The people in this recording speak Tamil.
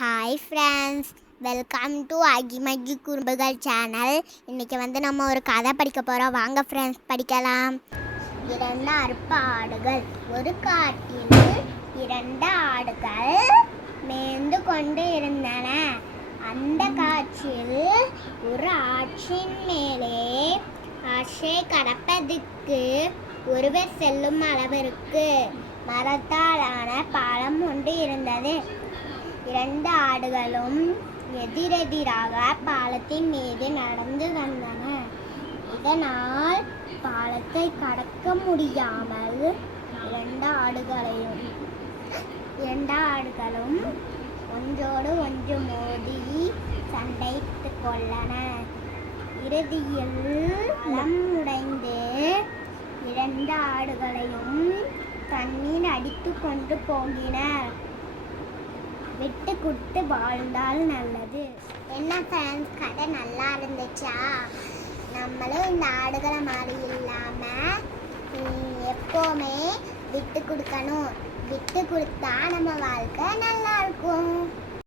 ஹாய் ஃப்ரெண்ட்ஸ் வெல்கம் டு அகிமகி குறும்புகள் சேனல் இன்றைக்கி வந்து நம்ம ஒரு கதை படிக்க போகிறோம் வாங்க ஃப்ரெண்ட்ஸ் படிக்கலாம். இரண்டு அற்ப ஆடுகள். ஒரு காட்டில் இரண்டு ஆடுகள் மேய்ந்து கொண்டு இருந்தன. அந்த காட்சியில் ஒரு ஆற்றின் மேலே ஆற்றை கடப்பதற்கு ஒருவர் செல்லும் அளவிற்கு மரத்தாலான பாலம் ஒன்று இருந்தது. இரண்டு ஆடுகளும் எதிரெதிராக பாலத்தின் மீது நடந்து வந்தன. இதனால் பாலத்தை கடக்க முடியாமல் இரண்டு ஆடுகளையும் இரண்டு ஆடுகளும் ஒன்றோடு ஒன்று மோதி சண்டைத்து கொள்ளன இறுதியில் நம் உடைந்து இரண்டு ஆடுகளையும் தண்ணீர் அடித்து கொண்டு போகினர். விட்டு கொடுத்து வாழ்ந்தால் நல்லது. என்ன ஃப்ரெண்ட்ஸ் கதை நல்லா இருந்துச்சா? நம்மளும் இந்த ஆடுகளை மாதிரி இல்லாமல் எப்போவுமே விட்டு கொடுக்கணும் விட்டு கொடுத்தா நம்ம வாழ்க்கை